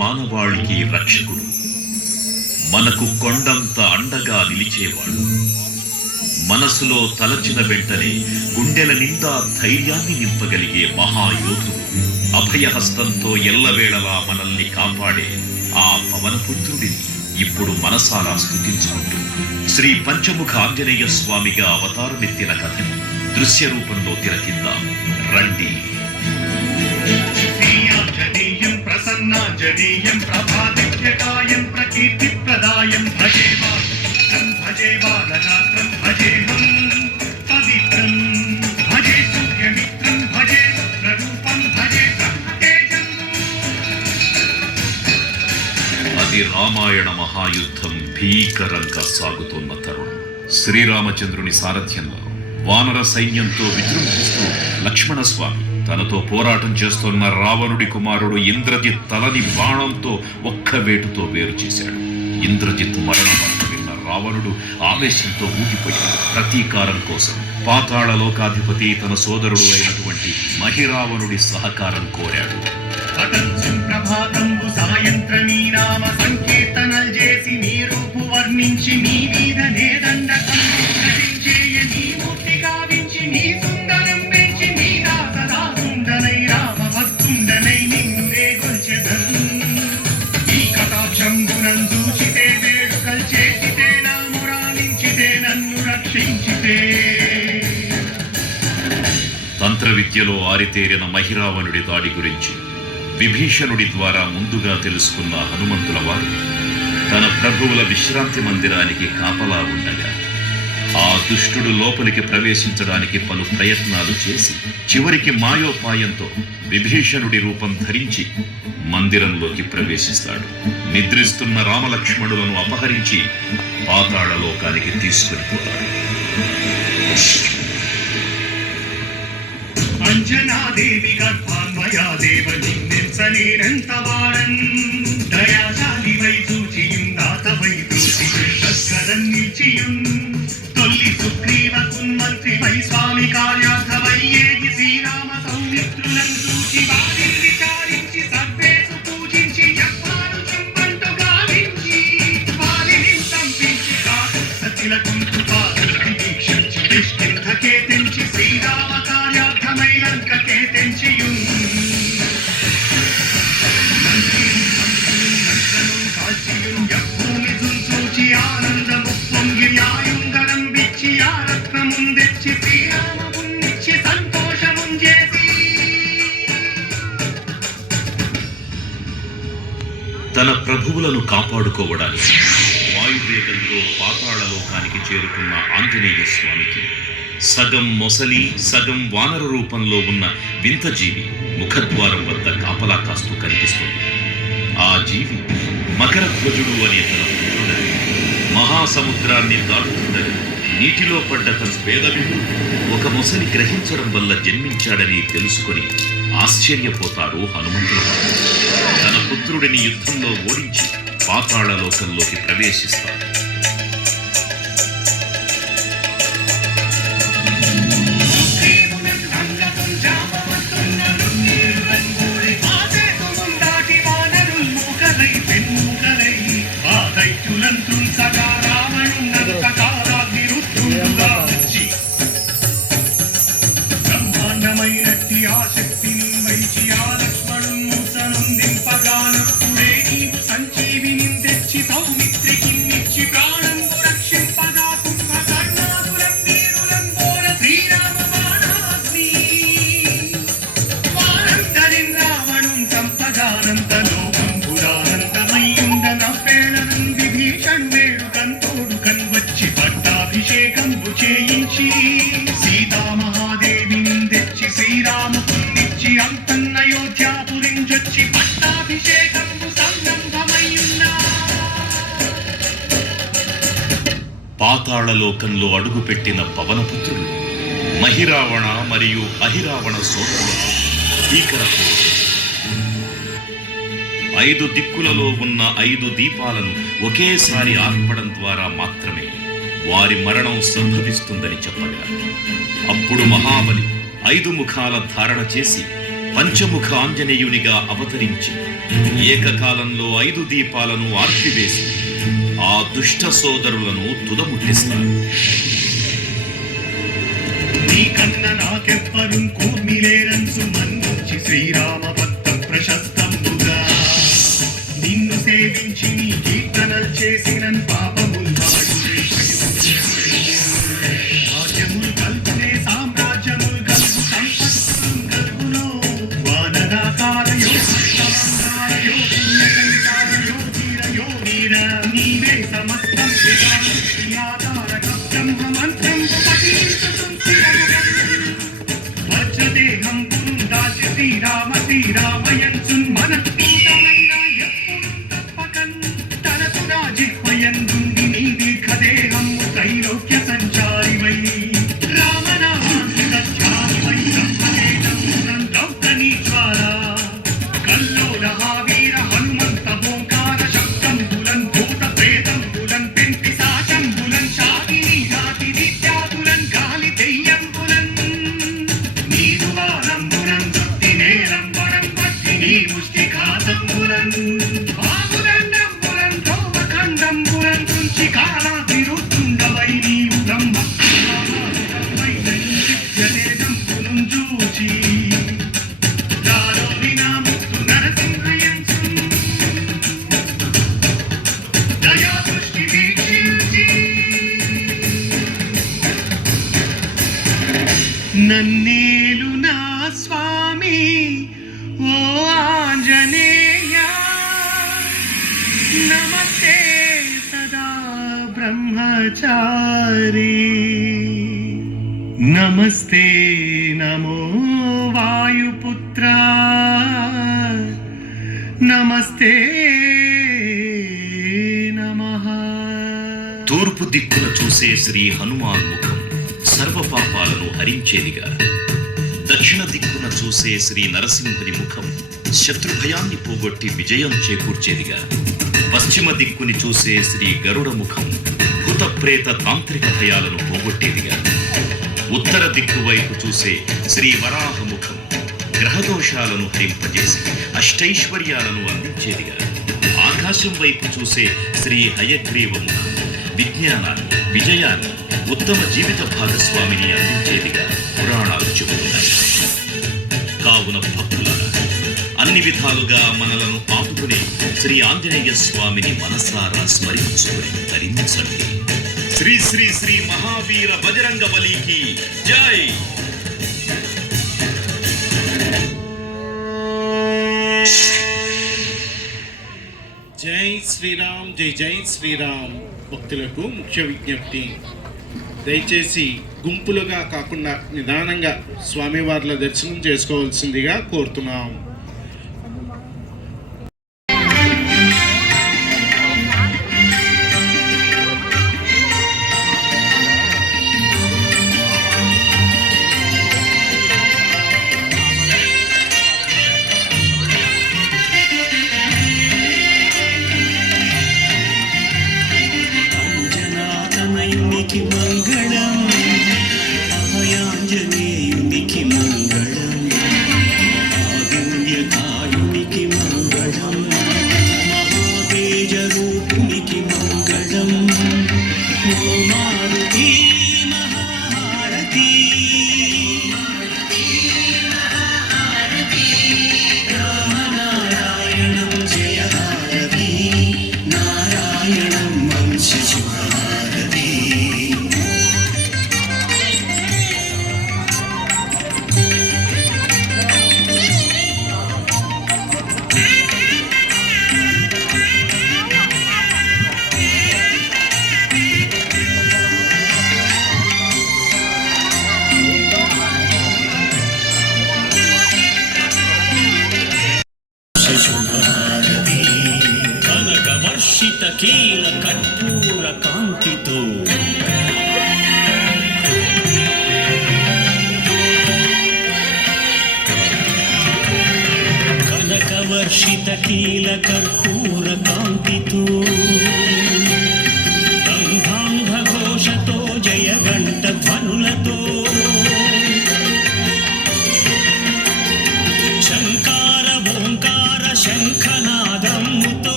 మానవాళికి రక్షకుడు, మనకు కొండంత అండగా నిలిచేవాడు. మనసులో తలచిన వెంటనే గుండెల నిండా ధైర్యాన్ని నింపగలిగే మహాయోధుడు, అభయహస్తంతో ఎల్లవేళలా మనల్ని కాపాడే ఆ పవనపుత్రుడిని ఇప్పుడు మనసారా స్తుతించుకుంటూ శ్రీ పంచముఖ ఆంజనేయ స్వామిగా అవతారమెత్తిన కథని దృశ్య రూపంలో తిలకిద్దాం రండి. శ్రీయాంజనేయం ప్రసన్నాంజనేయం ప్రభాదిత్యకాయం ప్రకీర్తిప్రదాయం భజే బాలగాత్రం భజేహం పవిత్రం భజే సూర్యమిత్రం భజే రుద్రరూపం భజే బ్రహ్మతేజం. అది రామాయణ మహాయుద్ధం భీకరంగా సాగుతున్న తరుణం. శ్రీరామచంద్రుని సారథ్యంలో వానర సైన్యంతో విజృంభిస్తూ లక్ష్మణస్వామి తనతో పోరాటం చేస్తున్న రావణుడి కుమారుడు ఇంద్రజిత్ తలని బాణంతో ఒక్క వేటుతో వేరు చేశాడు. ఇంద్రజిత్ మరణం విన్న రావణుడు ఆవేశంతో ఊగిపోయాడు. ప్రతీకారం కోసం పాతాళ లోకాధిపతి తన సోదరుడు అయినటువంటి మహిరావణుడి సహకారం కోరాడు. ప్రభాతంబు సాయంత్రమీ నామ సంకీర్తనలు చేసి నీ రూపు వర్ణించి నీ మీద నేదండ చేయ నీ మూర్తి గావించి నీ సుందరం పెంచి నీ దాసదాసుండనై రామ భక్తుండనై నిన్ను రేగొల్చెదన్. ఈ కటాక్షంబునం చూచితే వేడుకలు చేసితే నా మురాలించితే నన్ను రక్షించితే. తంత్ర విద్యలో ఆరితేరిన మహిరావణుడి దాడి గురించి విభీషణుడి ద్వారా ముందుగా తెలుసుకున్న హనుమంతుల వారు తన ప్రభువుల విశ్రాంతి మందిరానికి కాపలా ఉండగా ఆ దుష్టుడు లోపలికి ప్రవేశించడానికి పలు ప్రయత్నాలు చేసి చివరికి మాయోపాయంతో విభీషణుడి రూపం ధరించి మందిరంలోకి ప్రవేశిస్తాడు. నిద్రిస్తున్న రామలక్ష్మణులను అపహరించి పాతాళ లోకానికి తీసుకుని పోతాడు. అంజనాదేవి గర్భాన్వయాదేవ నిన్నెంత వాడన్ దయాశాలి వై చూచియుం దాతవై దోషి కరం నిలిచియుం తొల్లి సుగ్రీవకు మంత్రి వై స్వామి కార్యార్థమై ఏగి శ్రీరామ సౌమిత్రులను చూచి వారిని విచారించి సర్వేసు పూజించి యవ్వాను చెంపంటు గావించి వారిని సంపించి కాదు సతిలకు కృపాదుని వీక్షించి కిష్కింధకే తెంచి శ్రీరామ కార్యార్థమై లంకకే తెంచియుం తన ప్రభువులను కాపాడుకోవడానికి వాయువేగంతో పాతాళ లోకానికి చేరుకున్న ఆంజనేయ స్వామికి సగం మొసలి సగం వానర రూపంలో ఉన్న వింత జీవి ముఖద్వారం వద్ద కాపలా కాస్తూ కనిపిస్తుంది. ఆ జీవి మకరధ్వజుడు అనే తన పుత్రుడని మహాసముద్రాన్ని దాటుతుండగా నీటిలో పడ్డ తన పేదవిడు ఒక మొసలి గ్రహించడం వల్ల జన్మించాడని తెలుసుకొని ఆశ్చర్యపోతారు హనుమంతుల వారు. తన పుత్రుడిని యుద్ధంలో ఓడించి పాతాళ లోకంలోకి ప్రవేశిస్తారు. పాతాళలోకంలో అడుగుపెట్టిన పవనపుత్రులు మహిరావణ మరియు అహిరావణ సోదరులతో భీకర పోరు. 5 దిక్కులలో ఉన్న 5 దీపాలను ఒకేసారి ఆర్పడం ద్వారా మాత్రమే వారి మరణం సంభవిస్తుందని చెప్పగా అప్పుడు మహాబలి 5 ముఖాల ధారణ చేసి పంచముఖ ఆంజనేయునిగా అవతరించి ఏకకాలంలో 5 దీపాలను ఆర్పివేసి ఆ దుష్ట సోదరులను తుదముట్టిస్తారు. నీకన్న నాకెవ్వరు కూర్మిలేరంచు మన్నుంచి శ్రీరామ భక్త ప్రశస్తంబుగా నిన్ను సేవించి నీ కీర్తనలు చేసిన పాపములు రాజ్యములు కల్పునే సామ్రాజ్యములు కలుగు సంపత్తులు కలుగులో వానరాకారయో సప్తమంగారయో పుణ్యకంకారయో ధీరయో వీర నీవే సమస్తం ఆధారక బ్రహ్మ మంత్రం శ్రీరామయంచున్ మనఃపూతమైన ఎప్పుడు తప్పకన్ తనకు రాజిహ్వయందుండి నీ దీర్ఘదేహము త్రైలోక్య సంచారివై రామనామాంకిత ధ్యానివై బ్రహ్మదేహం ద్రౌపదీశ్వర కల్లోల వీర హనుమంత ఓంకార శబ్దంబులన్ భూత ప్రేతంబులన్ పెంటి సాశంబులన్ శాకిని జాతి విద్యాతులన్ గాలి దెయ్యంబులన్ నీరు వారంబులన్ నీ ముష్టిఘాతంబులన్ బాగుదండంబులన్ ధోమఖండంబులన్ కుంచి కాలాభిరుద్ధుండవై నీవు బ్రహ్మ జనేదంబులను చూచి దారోని నా ముక్తు నరసింహయంచు దయా దృష్టి వీక్షించి నన్నేలు నా స్వామి ఓ ఆంజనేయ నమస్తే సదా బ్రహ్మచారి నమస్తే నమో వాయుపుత్ర నమస్తే నమః. తూర్పు దిక్కున చూసే శ్రీ హనుమాన్ ముఖం సర్వ పాపాలను హరించేదిగా, దక్షిణ దిక్కున చూసే శ్రీ నరసింహుని ముఖం శత్రుభయాన్ని పోగొట్టి విజయం చేకూర్చేదిగా, పశ్చిమ దిక్కుని చూసే శ్రీ గరుడ ముఖం భూత ప్రేత తాంత్రిక భయాలను పోగొట్టేదిగా, ఉత్తర దిక్కు వైపు చూసే శ్రీ వరాహ ముఖం గ్రహదోషాలను హరింపజేసి అష్టైశ్వర్యాలను అందించేదిగా, ఆకాశం వైపు చూసే శ్రీ హయగ్రీవ ముఖం విజ్ఞానాన్ని, విజయాన్ని, ఉత్తమ జీవిత భాగస్వామిని అందించేదిగా పురాణాలు చెబుతున్నాయి. కావున భక్తులారా, అన్ని విధాలుగా మనలను ఆపుకునే శ్రీ ఆంజనేయ స్వామిని మనసారా స్మరించుకుని ధరించండి. శ్రీ శ్రీ శ్రీ మహావీర బజరంగ బలికి జై. జై శ్రీరామ్, జై జై శ్రీరామ్. భక్తులకు ముఖ్య విజ్ఞప్తి, దయచేసి గుంపులుగా కాకుండా నిదానంగా స్వామివార్ల దర్శనం చేసుకోవాల్సిందిగా కోరుతున్నాం. అంజనాతనయునికి మంగళం, అభయాంజనేయునికి మంగళం, మహాదివ్యకాయునికి మంగళం, మహాతేజరూపునికి మంగళం. ఓ మారుతి మహాహారతి, రామనారాయణం జయ హారతి, నారాయణం వంశ శుభహారతి. శుభహారతి కనకవర్షిత కీల కర్పూర కాంతితో కనకవర్షిత కీల కర్పూర కాంతితో గంధాంగ ఘోషతో జయగంట ధ్వనులతో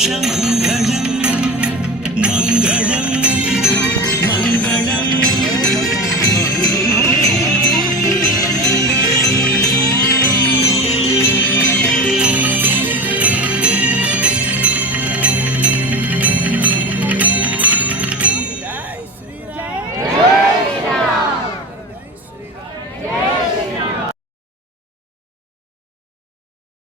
ఘోషమంగళ